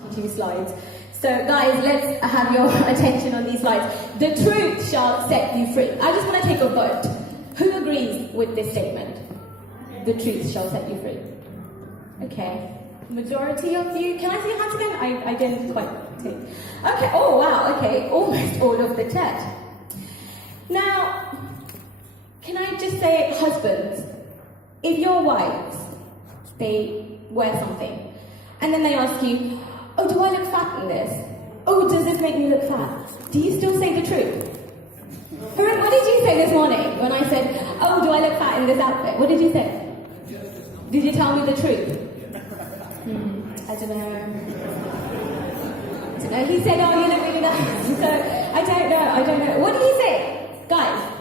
Two slides. So guys, let's have your attention on these slides. The truth shall set you free. I just want to take a vote. Who agrees with this statement? The truth shall set you free. Okay. Majority of you. Can I see your hands again? I didn't quite take. Okay. Oh wow. Okay. Almost all of the church. Now, can I just say, husbands, if your wives, they wear something, and then they ask you, oh, do I look fat in this? Oh, does this make me look fat? Do you still say the truth? Harun, what did you say this morning when I said, oh, do I look fat in this outfit? What did you say? Did you tell me the truth? I don't know. He said, oh, you look really nice. So, I don't know. What do you say? Guys,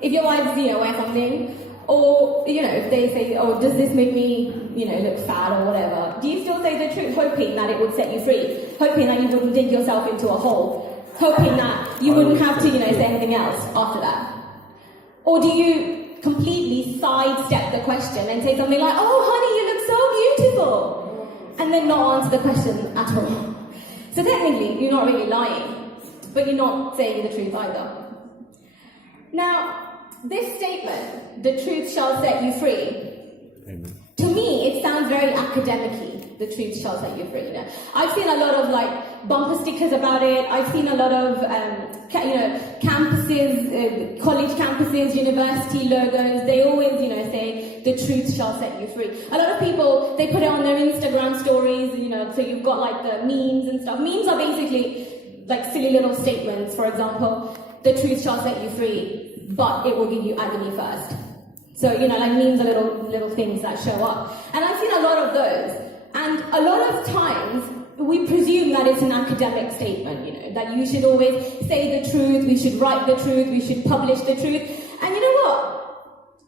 if your wives, wear something, or, if they say, oh, does this make me, look fat or whatever, do you still say the truth, hoping that it would set you free? Hoping that you wouldn't dig yourself into a hole? Hoping that you wouldn't have to, say anything else after that? Or do you completely sidestep the question and say something like, oh, honey, you look so beautiful, and then not answer the question at all? So technically, you're not really lying, but you're not saying the truth either. Now, this statement, the truth shall set you free, Amen. To me, it sounds very academic-y, the truth shall set you free. I've seen a lot of bumper stickers about it. I've seen a lot of, campuses, college campuses, university logos. They always, say, the truth shall set you free. A lot of people, they put it on their Instagram stories, so you've got the memes and stuff. Memes are basically silly little statements. For example, the truth shall set you free, but it will give you agony first. So, memes are little things that show up. And I've seen a lot of those. And a lot of times, we presume that it's an academic statement, that you should always say the truth, we should write the truth, we should publish the truth. And you know what?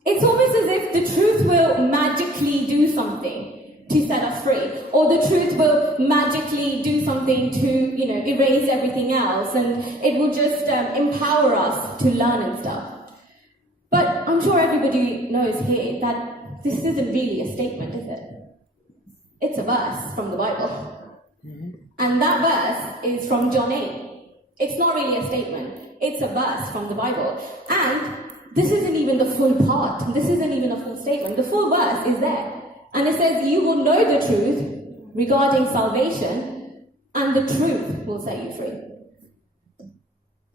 It's almost as if the truth will magically do something to set us free. Or the truth will magically do something to, erase everything else. And it will just empower us to learn and stuff. But I'm sure everybody knows here that this isn't really a statement, is it? It's a verse from the Bible. Mm-hmm. And that verse is from John 8. It's not really a statement. It's a verse from the Bible. And this isn't even the full part. This isn't even a full statement. The full verse is there. And it says, you will know the truth regarding salvation, and the truth will set you free.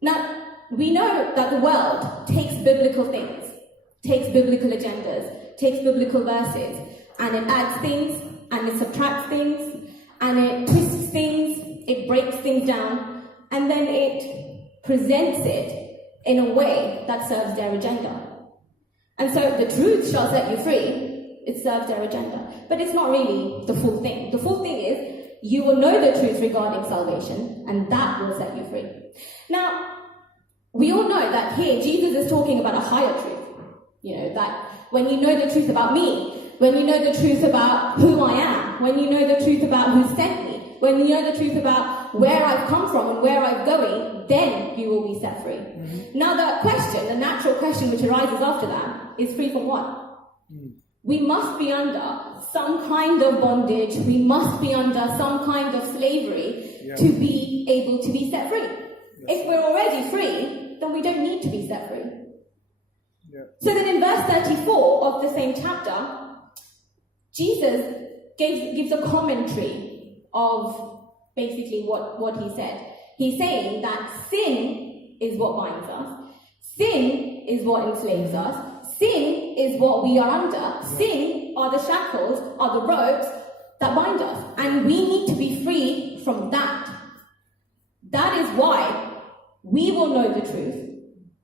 Now, we know that the world takes biblical things, takes biblical agendas, takes biblical verses, and it adds things, and it subtracts things, and it twists things, it breaks things down, and then it presents it in a way that serves their agenda. And so the truth shall set you free, it serves their agenda. But it's not really the full thing. The full thing is, you will know the truth regarding salvation, and that will set you free. Now, we all know that here, Jesus is talking about a higher truth. That when you know the truth about me, when you know the truth about who I am, when you know the truth about who sent me, when you know the truth about where I've come from and where I'm going, then you will be set free. Mm-hmm. Now the natural question which arises after that is free from what? Mm. We must be under some kind of bondage, we must be under some kind of slavery to be able to be set free. Yes. If we're already free, then we don't need to be set free. Yeah. So then in verse 34 of the same chapter, Jesus gives a commentary of basically what he said. He's saying that sin is what binds us. Sin is what enslaves us. Sin is what we are under. Sin are the shackles, are the ropes that bind us. And we need to be free from that. That is why we will know the truth,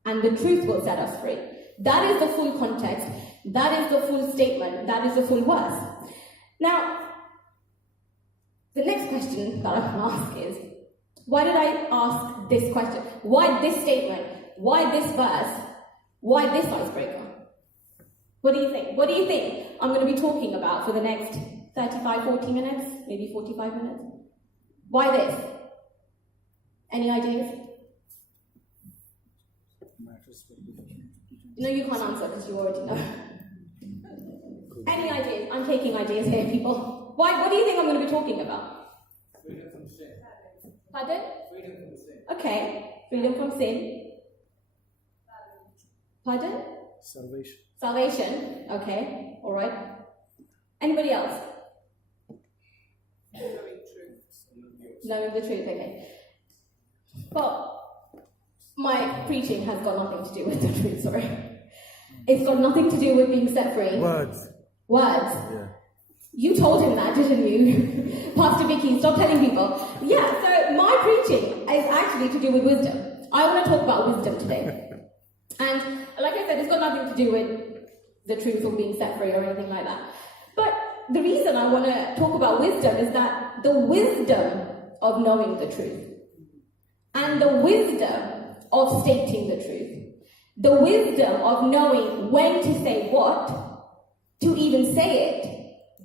and the truth will set us free. That is the full context. That is the full statement. That is the full verse. Now, the next question that I can ask is, why did I ask this question? Why this statement? Why this verse? Why this icebreaker? What do you think? What do you think I'm going to be talking about for the next 35, 40 minutes? Maybe 45 minutes? Why this? Any ideas? No, you can't answer because you already know. Any ideas? I'm taking ideas here, people. Why? What do you think I'm going to be talking about? Pardon? Freedom from sin. Okay. Freedom from sin. Pardon? Salvation. Salvation. Okay. All right. Anybody else? Knowing truth. Knowing the truth. Okay. But my preaching has got nothing to do with the truth. Sorry. It's got nothing to do with being set free. Words. Words. Yeah. You told him that, didn't you? Pastor Vicky, stop telling people. Yeah, so my preaching is actually to do with wisdom. I want to talk about wisdom today. And like I said, it's got nothing to do with the truth or being set free or anything like that. But the reason I want to talk about wisdom is that the wisdom of knowing the truth and the wisdom of stating the truth, the wisdom of knowing when to say what, to even say it,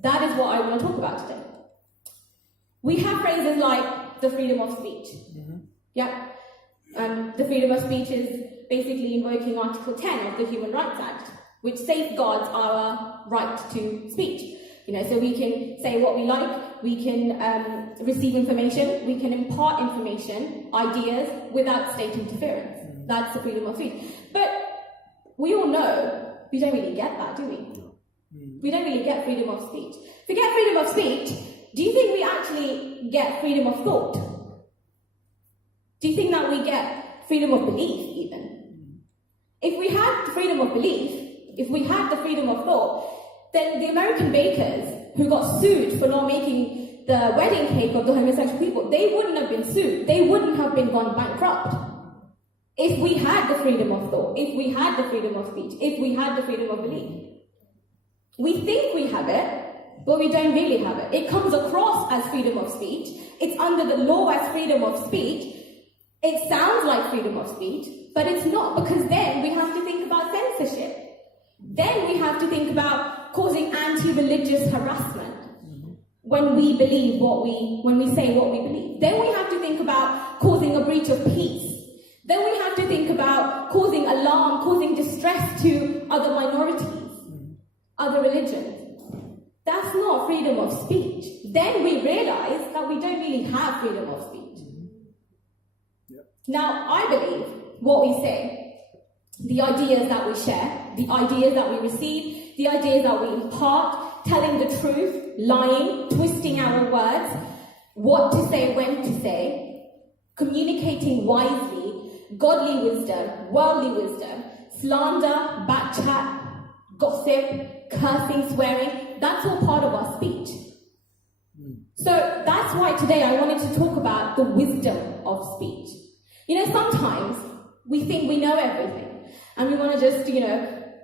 that is what I want to talk about today. We have phrases like the freedom of speech. Mm-hmm. Yeah. The freedom of speech is basically invoking Article 10 of the Human Rights Act, which safeguards our right to speech. So we can say what we like, we can receive information, we can impart information, ideas, without state interference. Mm-hmm. That's the freedom of speech. But we all know we don't really get that, do we? Mm-hmm. We don't really get freedom of speech. Forget freedom of speech. Do you think we actually get freedom of thought? Do you think that we get freedom of belief, even? If we had freedom of belief, if we had the freedom of thought, then the American bakers who got sued for not making the wedding cake of the homosexual people, they wouldn't have been sued. They wouldn't have been gone bankrupt. If we had the freedom of thought, if we had the freedom of speech, if we had the freedom of belief. We think we have it, but we don't really have it. It comes across as freedom of speech. It's under the law as freedom of speech. It sounds like freedom of speech, but it's not, because then we have to think about censorship. Then we have to think about causing anti-religious harassment when we believe when we say what we believe. Then we have to think about causing a breach of peace. Then we have to think about causing alarm, causing distress to other minorities, other religions. That's not freedom of speech. Then we realize that we don't really have freedom of speech. Yep. Now, I believe what we say, the ideas that we share, the ideas that we receive, the ideas that we impart, telling the truth, lying, twisting our words, what to say, when to say, communicating wisely, godly wisdom, worldly wisdom, slander, backchat, gossip, cursing, swearing, that's all part of our speech. So that's why today I wanted to talk about the wisdom of speech. Sometimes we think we know everything and we want to just,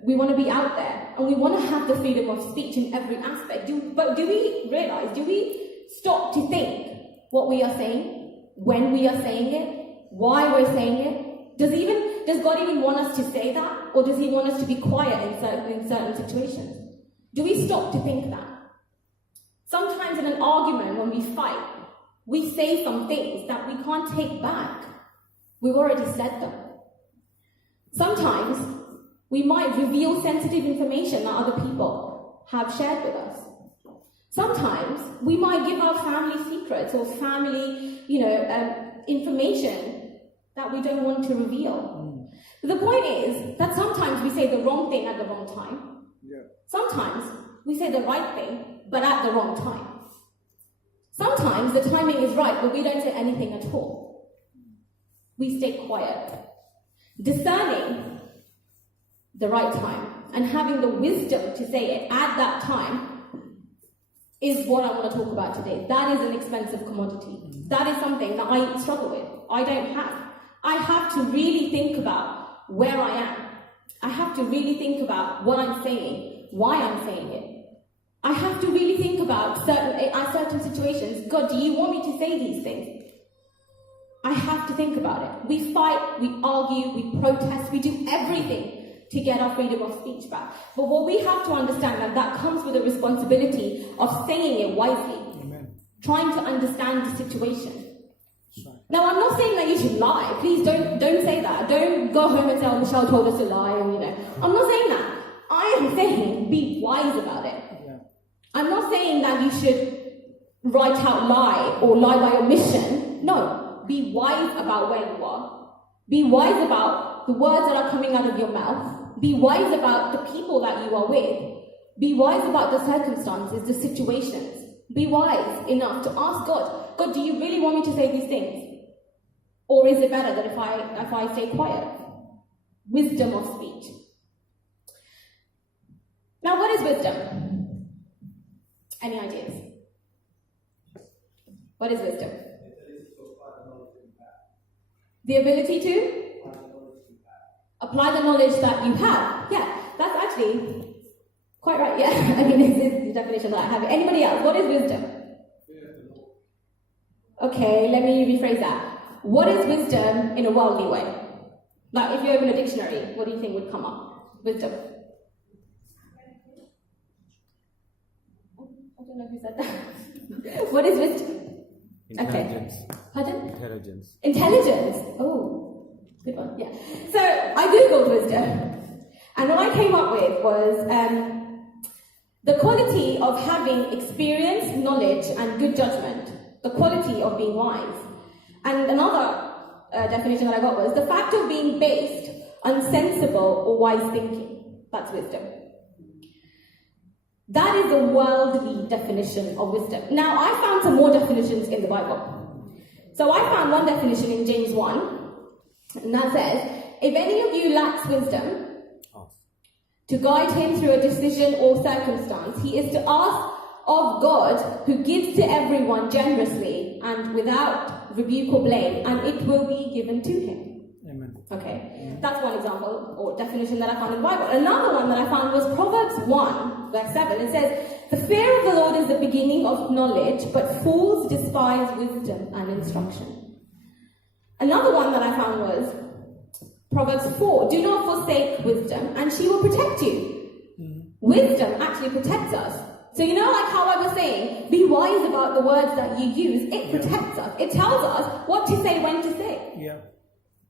we want to be out there and we want to have the freedom of speech in every aspect. But do we realize, do we stop to think what we are saying, when we are saying it, why we're saying it? Does God even want us to say that? Or does he want us to be quiet in certain situations? Do we stop to think that? Sometimes in an argument, when we fight, we say some things that we can't take back. We've already said them. Sometimes we might reveal sensitive information that other people have shared with us. Sometimes we might give our family secrets or family, information that we don't want to reveal. The point is that sometimes we say the wrong thing at the wrong time. Yeah. Sometimes we say the right thing, but at the wrong time. Sometimes the timing is right, but we don't say anything at all. We stay quiet. Discerning the right time and having the wisdom to say it at that time is what I want to talk about today. That is an expensive commodity. That is something that I struggle with. I don't have. I have to really think about where I am. I have to really think about what I'm saying, why I'm saying it. I have to really think about certain situations. God, do you want me to say these things? I have to think about it. We fight, we argue, we protest, we do everything to get our freedom of speech back. But what we have to understand, that comes with the responsibility of saying it wisely. Amen. Trying to understand the situation. Right. Now, I'm not saying that you should lie. Please don't say that. Don't go home and say, Michelle told us to lie. And, I'm not saying that. I am saying be wise about it. Yeah. I'm not saying that you should write out lie or lie by omission. No. Be wise about where you are. Be wise about the words that are coming out of your mouth. Be wise about the people that you are with. Be wise about the circumstances, the situations. Be wise enough to ask God, God, do you really want me to say these things? Or is it better that if I stay quiet? Wisdom of speech. Now, what is wisdom? Any ideas? What is wisdom? The ability to apply the knowledge that you have. Yeah, that's actually quite right. Yeah, I mean, this is the definition that I have. Anybody else? What is wisdom? Okay, let me rephrase that. What is wisdom in a worldly way? Like, if you open a dictionary, what do you think would come up? Wisdom. I don't know who said that. What is wisdom? Intelligence. Okay. Pardon? Intelligence. Intelligence. Oh, good one. Yeah. So I googled wisdom, and what I came up with was the quality of having experience, knowledge, and good judgment. The quality of being wise. And another definition that I got was the fact of being based on sensible or wise thinking. That's wisdom. That is the worldly definition of wisdom. Now, I found some more definitions in the Bible. So I found one definition in James 1, and that says, if any of you lacks wisdom to guide him through a decision or circumstance, he is to ask of God, who gives to everyone generously and without rebuke or blame, and it will be given to him. Amen. Okay, that's one example or definition that I found in the Bible. Another one that I found was Proverbs 1, verse 7. It says, the fear of the Lord is the beginning of knowledge, but fools despise wisdom and instruction. Another one that I found was Proverbs 4, do not forsake wisdom, and she will protect you. Wisdom actually protects us. So you know, like how I was saying, be wise about the words that you use. It protects us. It tells us what to say, when to say. Yeah.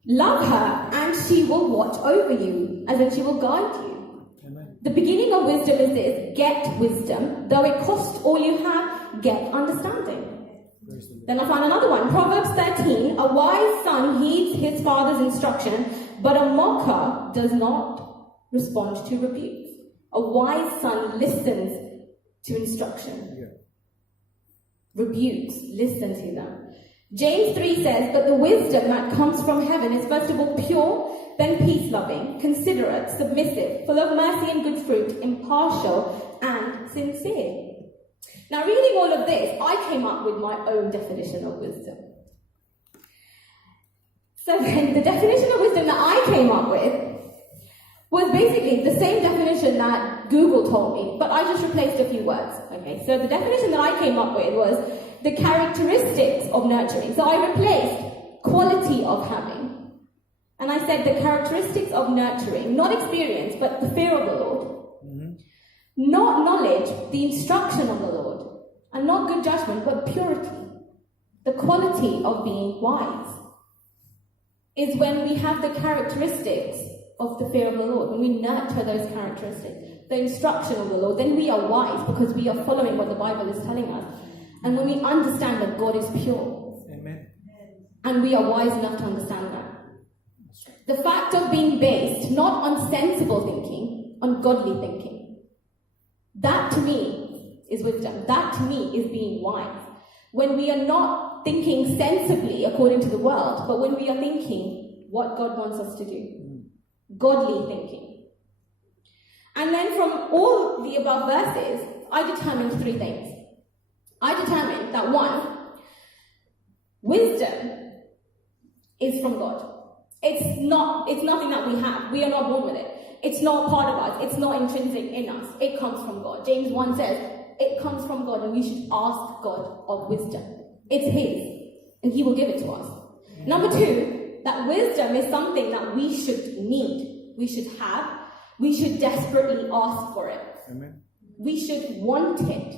Love her, and she will watch over you, as in she will guide you. Amen. The beginning of wisdom is this: get wisdom, though it cost all you have, get understanding. Then I found another one, Proverbs 13, a wise son heeds his father's instruction, but a mocker does not respond to rebukes. A wise son listens to instruction. Yeah. Rebukes, listen to them. James 3 says, but the wisdom that comes from heaven is first of all pure, then peace-loving, considerate, submissive, full of mercy and good fruit, impartial and sincere. Now, reading all of this, I came up with my own definition of wisdom. So then, the definition of wisdom that I came up with was basically the same definition that Google told me, but I just replaced a few words. Okay, so the definition that I came up with was the characteristics of nurturing. So I replaced quality of having. And I said the characteristics of nurturing, not experience, but the fear of the Lord. Not knowledge, the instruction of the Lord. And not good judgment, but purity. The quality of being wise is when we have the characteristics of the fear of the Lord, when we nurture those characteristics, the instruction of the Lord, then we are wise because we are following what the Bible is telling us. And when we understand that God is pure, Amen. and we are wise enough to understand that. The fact of being based not on sensible thinking, on godly thinking. That to me is wisdom. That to me is being wise. When we are not thinking sensibly according to the world, but when we are thinking what God wants us to do. Godly thinking. And then from all the above verses, I determined three things. I determined that one, wisdom is from God. It's nothing that we have. We are not born with it. It's not part of us. It's not intrinsic in us. It comes from God. James 1 says, it comes from God, and we should ask God of wisdom. It's His, and He will give it to us. Number two, that wisdom is something that we should need, we should have, we should desperately ask for it. Amen. We should want it.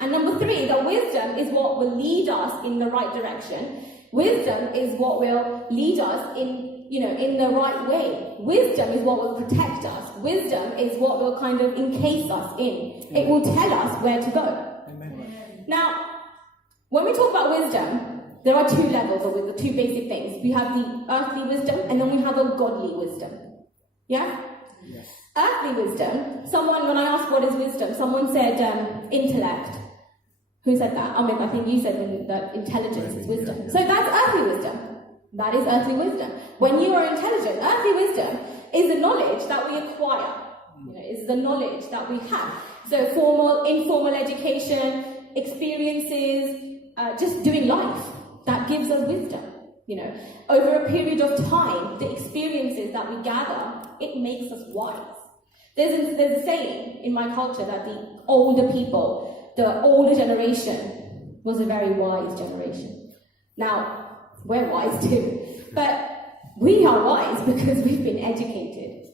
And number three, that wisdom is what will lead us in the right direction. Wisdom is what will lead us in the right way. Wisdom is what will protect us. Wisdom is what will kind of encase us in. It will tell us where to go. Amen. Now, when we talk about wisdom, There are two levels of wisdom, two basic things. We have the earthly wisdom, and then we have a godly wisdom. Yeah? Yes. Earthly wisdom, when I asked what is wisdom, someone said intellect. Who said that? I think you said that intelligence is wisdom. Yeah. So that's earthly wisdom. That is earthly wisdom. When you are intelligent, earthly wisdom is the knowledge that we acquire. Is the knowledge that we have. So formal, informal education, experiences, just doing life. That gives us wisdom. Over a period of time, the experiences that we gather, it makes us wise. There's a saying in my culture that the older people, the older generation, was a very wise generation. Now, we're wise too, but we are wise because we've been educated,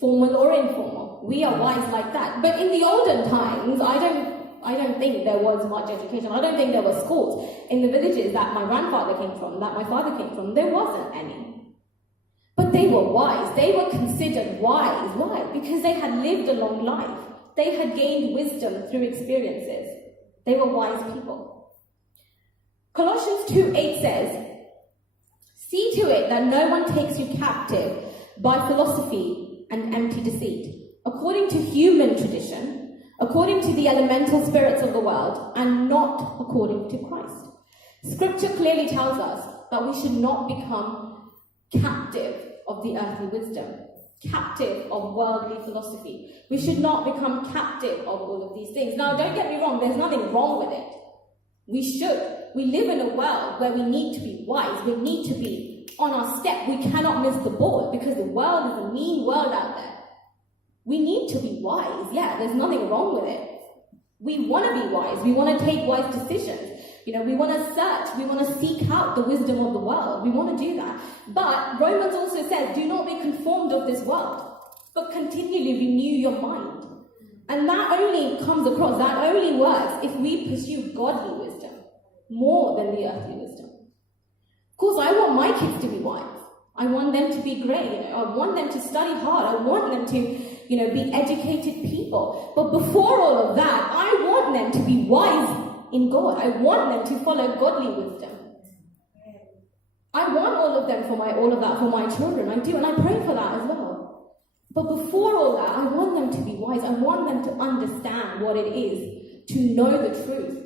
formal or informal. We are wise like that. But in the olden times, I don't think there was much education. I don't think there were schools. In the villages that my grandfather came from, that my father came from, there wasn't any. But they were wise. They were considered wise. Why? Because they had lived a long life. They had gained wisdom through experiences. They were wise people. Colossians 2:8 says, "See to it that no one takes you captive by philosophy and empty deceit, according to human tradition, according to the elemental spirits of the world, and not according to Christ." Scripture clearly tells us that we should not become captive of the earthly wisdom, captive of worldly philosophy. We should not become captive of all of these things. Now, don't get me wrong, there's nothing wrong with it. We should. We live in a world where we need to be wise. We need to be on our step. We cannot miss the ball because the world is a mean world out there. We need to be wise. Yeah, there's nothing wrong with it. We want to be wise. We want to take wise decisions. We want to search. We want to seek out the wisdom of the world. We want to do that. But Romans also says, do not be conformed of this world, but continually renew your mind. And that only comes across, that only works if we pursue godly wisdom more than the earthly wisdom. Of course, I want my kids to be wise. I want them to be great. I want them to study hard. I want them to be educated people. But before all of that, I want them to be wise in God. I want them to follow godly wisdom. I want all of that for my children. I do, and I pray for that as well. But before all that, I want them to be wise. I want them to understand what it is to know the truth,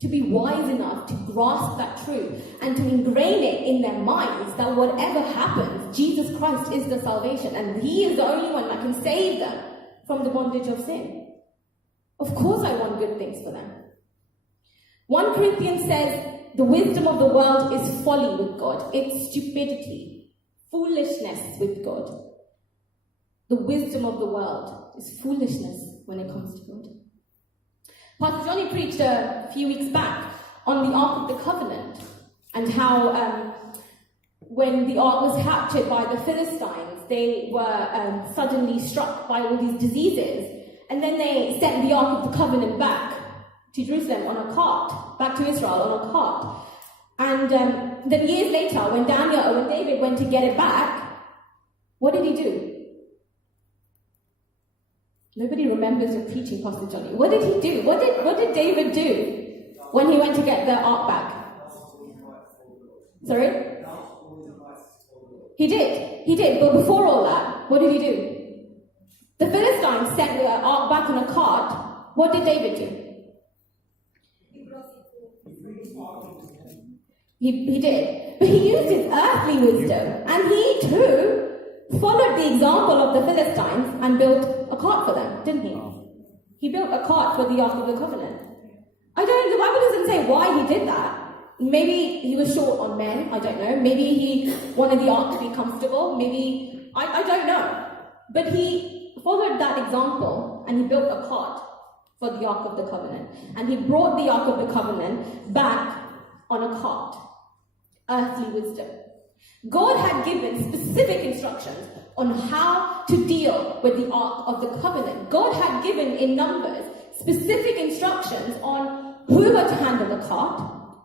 to be wise enough to grasp that truth and to ingrain it in their minds that whatever happens, Jesus Christ is the salvation, and He is the only one that can save them from the bondage of sin. Of course I want good things for them. 1 Corinthians says, the wisdom of the world is folly with God. It's stupidity, foolishness with God. The wisdom of the world is foolishness when it comes to God. Pastor Johnny preached a few weeks back on the Ark of the Covenant and how when the Ark was captured by the Philistines, they were suddenly struck by all these diseases, and then they sent the Ark of the Covenant back to Jerusalem on a cart, back to Israel on a cart. And then years later, when David went to get it back, what did he do? Nobody remembers your preaching, Pastor Johnny. What did he do? What did David do when he went to get the ark back? Sorry? He did. But before all that, what did he do? The Philistines sent the ark back on a cart. What did David do? He did. But he used his earthly wisdom, and he too followed the example of the Philistines and built a cart for them, didn't he? He built a cart for the Ark of the Covenant. The Bible doesn't say why he did that. Maybe he was short on men, I don't know. Maybe he wanted the ark to be comfortable. Maybe, I don't know. But he followed that example and he built a cart for the Ark of the Covenant. And he brought the Ark of the Covenant back on a cart. Earthly wisdom. God had given specific instructions on how to deal with the Ark of the Covenant. God had given in Numbers specific instructions on who were to handle the cart,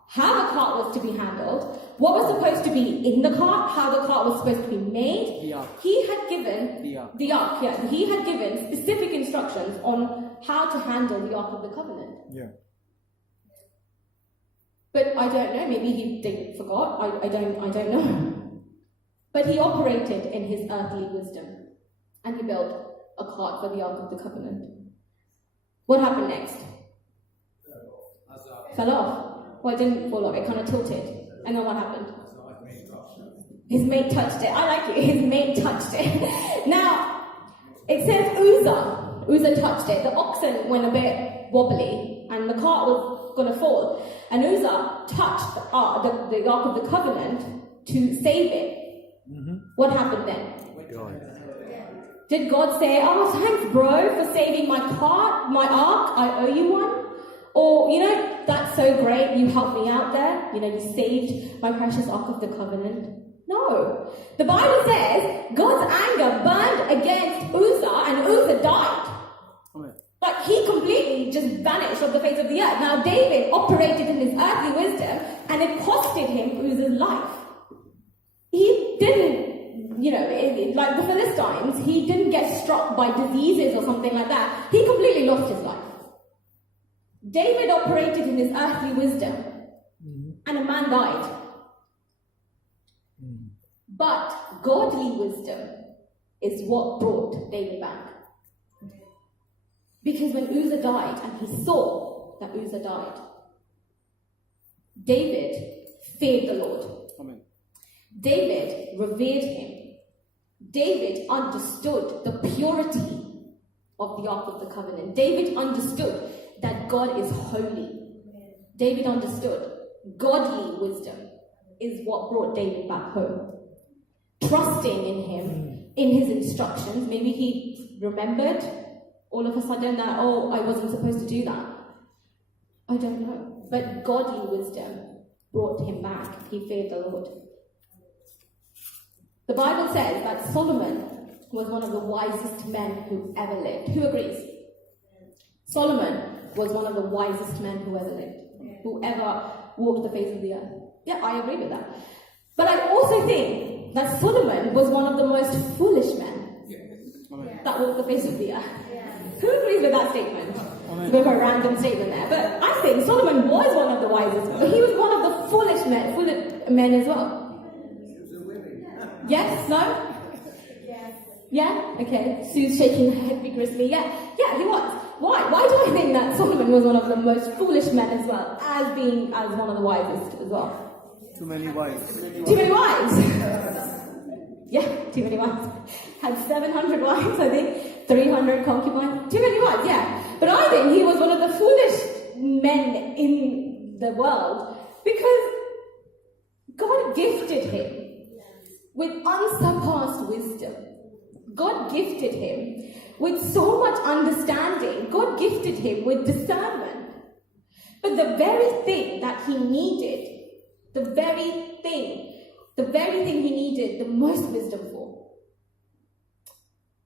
how the cart was to be handled, what was supposed to be in the cart, how the cart was supposed to be made. The ark. He had given the ark, yeah. He had given specific instructions on how to handle the Ark of the Covenant. Yeah. But I don't know, maybe he forgot, I don't know. But he operated in his earthly wisdom, and he built a cart for the Ark of the Covenant. What happened next? Fell off. Well, it didn't fall off, it kind of tilted. And then what happened? His mate touched it. I like it. His mate touched it. Now, it says Uzzah touched it. The oxen went a bit wobbly, and the cart was going to fall. And Uzzah touched the Ark of the Covenant to save it. Mm-hmm. What happened then? Did God say, "Oh, thanks, bro, for saving my cart, my ark, I owe you one"? Or, "That's so great, you helped me out there, you saved my precious Ark of the Covenant"? No. The Bible says God's anger burned against Uzzah, and Uzzah died. Like, he completely just vanished off the face of the earth. Now, David operated in his earthly wisdom, and it costed him Uzzah's life. He didn't, like the Philistines, he didn't get struck by diseases or something like that. He completely lost his life. David operated in his earthly wisdom, and a man died. But godly wisdom is what brought David back. Because when Uzzah died, and he saw that Uzzah died, David feared the Lord. Amen. David revered him. David understood the purity of the Ark of the Covenant. David understood that God is holy. David understood godly wisdom is what brought David back home. Trusting in him, in his instructions. Maybe he remembered all of a sudden that, I wasn't supposed to do that. I don't know. But godly wisdom brought him back. He feared the Lord. The Bible says that Solomon was one of the wisest men who ever lived. Who agrees? Solomon was one of the wisest men who ever lived. Who ever walked the face of the earth. Yeah, I agree with that. But I also think that Solomon was one of the most foolish men that walked the face of the earth. Who agrees with that statement? It's a bit of a random statement there. But I think Solomon was one of the wisest men. He was one of the foolish men as well. Yes? No? Yes. Yeah? Okay. Sue's shaking her head vigorously. Yeah, he was. Why? Why do I think that Solomon was one of the most foolish men as well, as being as one of the wisest as well? Too many wives. Too many wives? Yeah, too many wives. Had 700 wives, I think. 300 concubines. Too many wives, yeah. But I think he was one of the foolish men in the world because God gifted him with unsurpassed wisdom. God gifted him with so much understanding. God gifted him with discernment. But the very thing that he needed, the very thing he needed the most wisdom for,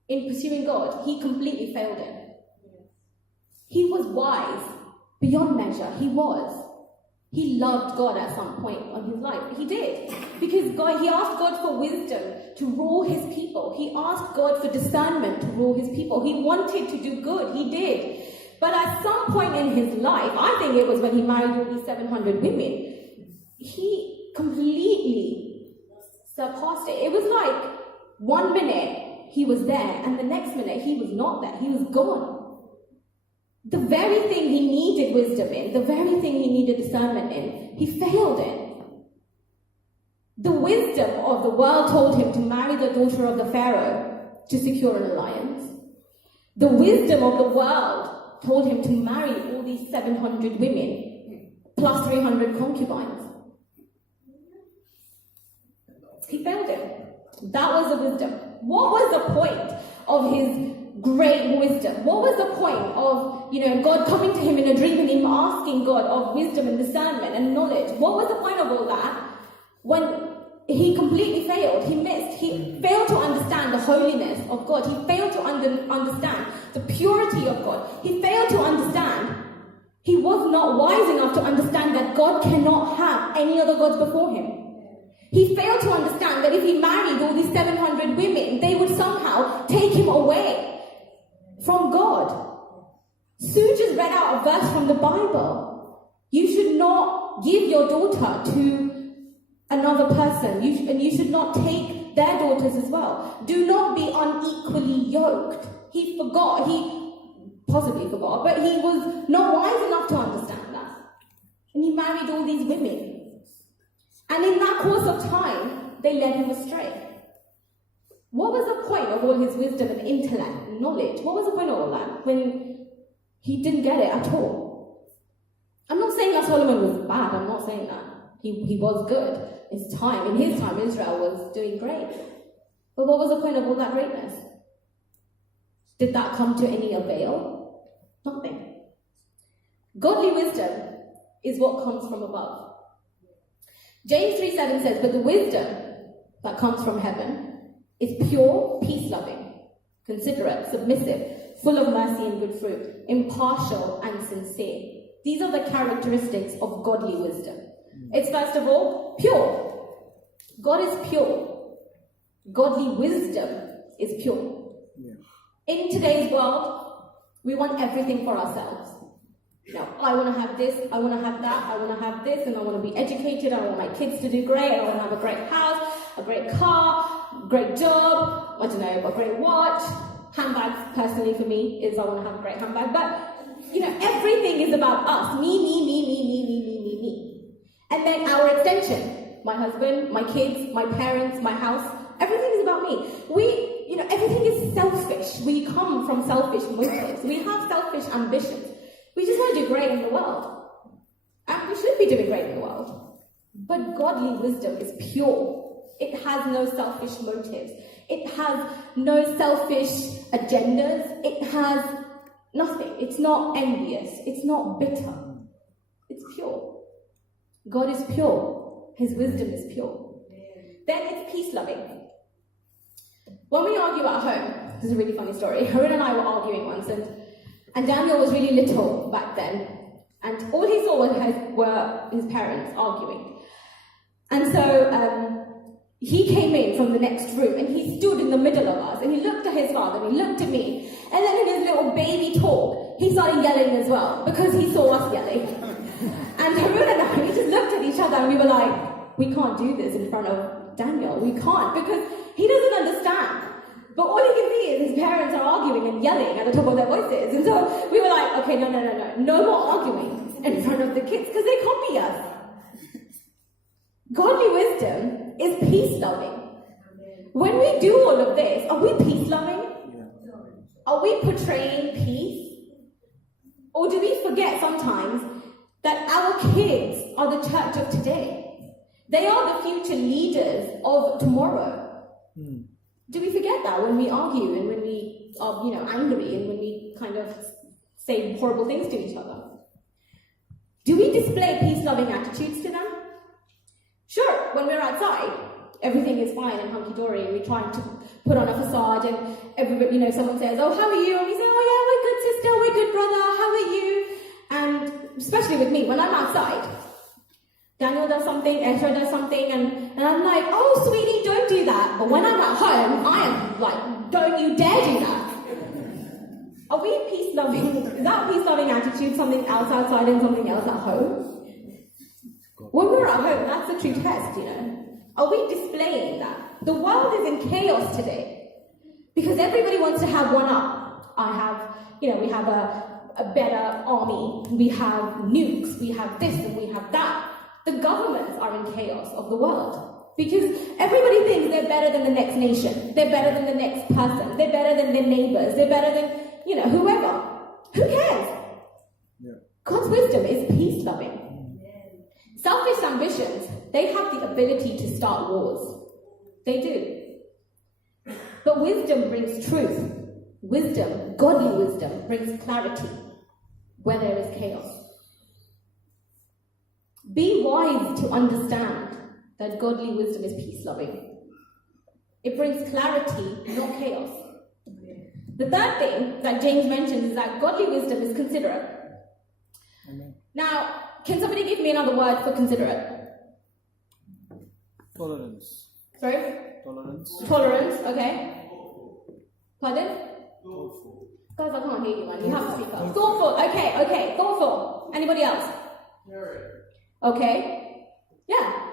in pursuing God, he completely failed in. He was wise beyond measure. He loved God at some point in his life. He did. Because he asked God for wisdom to rule his people. He asked God for discernment to rule his people. He wanted to do good. He did. But at some point in his life, I think it was when he married all these 700 women, he completely surpassed it. It was like 1 minute he was there, and the next minute he was not there. He was gone. The very thing he needed wisdom in, the very thing he needed discernment in, he failed in. The wisdom of the world told him to marry the daughter of the Pharaoh to secure an alliance. The wisdom of the world told him to marry all these 700 women, plus 300 concubines. He failed it. That was the wisdom. What was the point of his great wisdom? What was the point of, God coming to him in a dream and him asking God of wisdom and discernment and knowledge? What was the point of all that when he completely failed? He missed. He failed to understand the holiness of God. He failed to understand the purity of God. He failed to understand. He was not wise enough to understand that God cannot have any other gods before him. He failed to understand that if he married all these 700 women, they would somehow take him away from God. Sue just read out a verse from the Bible. You should not give your daughter to another person. You should not take their daughters as well. Do not be unequally yoked. He possibly forgot, but he was not wise enough to understand that. And he married all these women. And in that course of time, they led him astray. What was the point of all his wisdom and intellect and knowledge? What was the point of all that when he didn't get it at all? I'm not saying that Solomon was bad. I'm not saying that. He was good. In his time, Israel was doing great. But what was the point of all that greatness? Did that come to any avail? Nothing. Godly wisdom is what comes from above. James 3:7 says, but the wisdom that comes from heaven is pure, peace-loving, considerate, submissive, full of mercy and good fruit, impartial and sincere. These are the characteristics of godly wisdom. It's first of all, pure. God is pure. Godly wisdom is pure. Yeah. In today's world, we want everything for ourselves. I want to have this, I want to have that, I want to have this, and I want to be educated, I want my kids to do great, I want to have a great house, a great car, great job, a great watch. Handbags, personally for me, is I want to have a great handbag. But, everything is about us. Me. And then our extension, my husband, my kids, my parents, my house, everything is about me. Everything is selfish. We come from selfish motives. We have selfish ambitions. We just want to do great in the world. And we should be doing great in the world. But godly wisdom is pure. It has no selfish motives. It has no selfish agendas. It has nothing. It's not envious. It's not bitter. It's pure. God is pure. His wisdom is pure. Then it's peace-loving. When we argue at home, this is a really funny story. Harun and I were arguing once, and Daniel was really little back then, and all he saw were his parents arguing. And so he came in from the next room, and he stood in the middle of us, and he looked at his father, and he looked at me, and then in his little baby talk, he started yelling as well, because he saw us yelling. And Harun and I, we just looked at each other, and we were like, we can't do this in front of Daniel. We can't, because he doesn't understand. But all he can see is his parents are arguing and yelling at the top of their voices. And so we were like, okay, no more arguing in front of the kids, because they copy us. Godly wisdom is peace-loving. When we do all of this, are we peace-loving? Are we portraying peace? Or do we forget sometimes that our kids are the church of today? They are the future leaders of tomorrow. Do we forget that when we argue and when we are, angry and when we kind of say horrible things to each other? Do we display peace-loving attitudes to them? Sure, when we're outside, everything is fine and hunky-dory, and we're trying to put on a facade, and everybody, someone says, oh, how are you? And we say, oh yeah, we're good, sister, we're good, brother, how are you? And especially with me, when I'm outside, Daniel does something, Ezra does something, and I'm like, oh, sweetie, don't do that. But when I'm at home, I am like, don't you dare do that. Are we peace-loving? Is that a peace-loving attitude, something else outside and something else at home? When we're at home, that's the true test, Are we displaying that? The world is in chaos today because everybody wants to have one up. We have a better army, we have nukes, we have this and we have that. The governments are in chaos of the world because everybody thinks they're better than the next nation, they're better than the next person, they're better than their neighbors, they're better than, whoever. Who cares? Yeah. God's wisdom is peace-loving. Selfish ambitions, they have the ability to start wars. They do. But wisdom brings truth. Wisdom, godly wisdom, brings clarity where there is chaos. Be wise to understand that godly wisdom is peace-loving. It brings clarity, not chaos. The third thing that James mentions is that godly wisdom is considerate. Amen. Now, can somebody give me another word for considerate? Tolerance. Sorry? Tolerance. Tolerance, okay. Pardon? Thoughtful. Guys, I can't hear you, man. You have to speak up. Thoughtful, okay. Thoughtful. Anybody else? Okay? Yeah.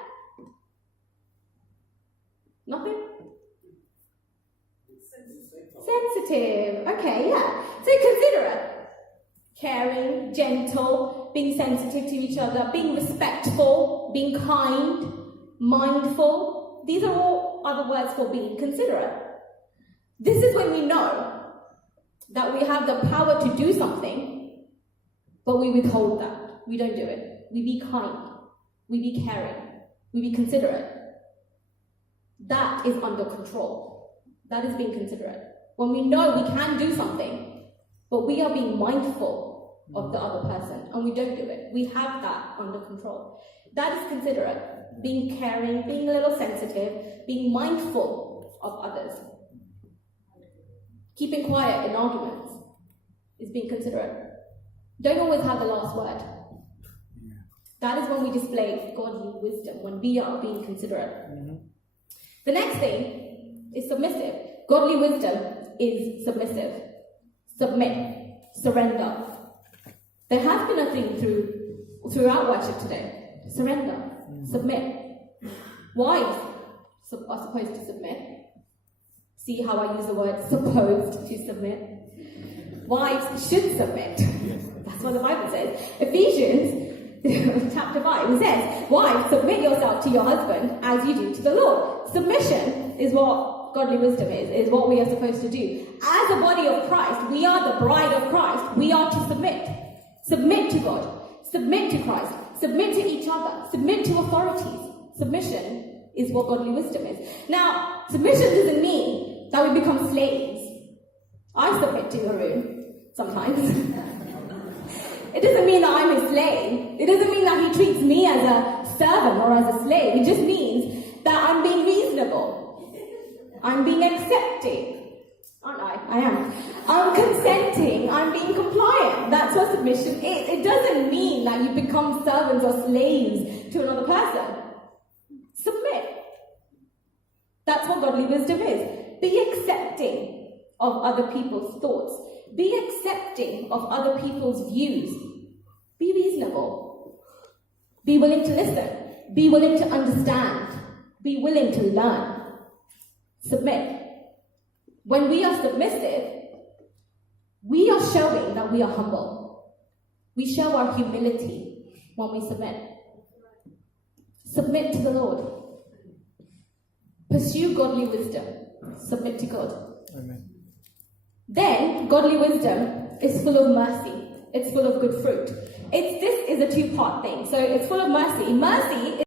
Nothing? Sensitive. Okay, yeah. So considerate. Caring, gentle, being sensitive to each other, being respectful, being kind, mindful. These are all other words for being considerate. This is when we know that we have the power to do something, but we withhold that. We don't do it. We be kind. We be caring. We be considerate. That is under control. That is being considerate. When we know we can do something, but we are being mindful of the other person, and we don't do it. We have that under control. That is considerate. Being caring, being a little sensitive, being mindful of others. Keeping quiet in arguments is being considerate. Don't always have the last word. That is when we display godly wisdom, when we are being considerate. The next thing is submissive. Godly wisdom is submissive. Submit. Surrender. There has been a theme throughout worship today. Surrender. Submit. Wives are supposed to submit. See how I use the word supposed to submit? Wives should submit. That's what the Bible says. Ephesians chapter 5, it says, wives, submit yourself to your husband as you do to the Lord. Submission is what godly wisdom is what we are supposed to do. As a body of Christ, we are the bride of Christ. We are to submit. Submit to God. Submit to Christ. Submit to each other. Submit to authorities. Submission is what godly wisdom is. Now, submission doesn't mean that we become slaves. I submit to Haroon sometimes. It doesn't mean that I'm his slave. It doesn't mean that he treats me as a servant or as a slave. It just means that I'm being reasonable. I'm being accepting. Aren't I? I am. I'm consenting. I'm being compliant. That's what submission is. It doesn't mean that you become servants or slaves to another person. Submit. That's what godly wisdom is. Be accepting of other people's thoughts. Be accepting of other people's views. Be reasonable. Be willing to listen. Be willing to understand. Be willing to learn. Submit. When we are submissive, we are showing that we are humble. We show our humility when we submit. Submit to the Lord. Pursue godly wisdom. Submit to God. Amen. Then, godly wisdom is full of mercy. It's full of good fruit. This is a two-part thing. So it's full of mercy. Mercy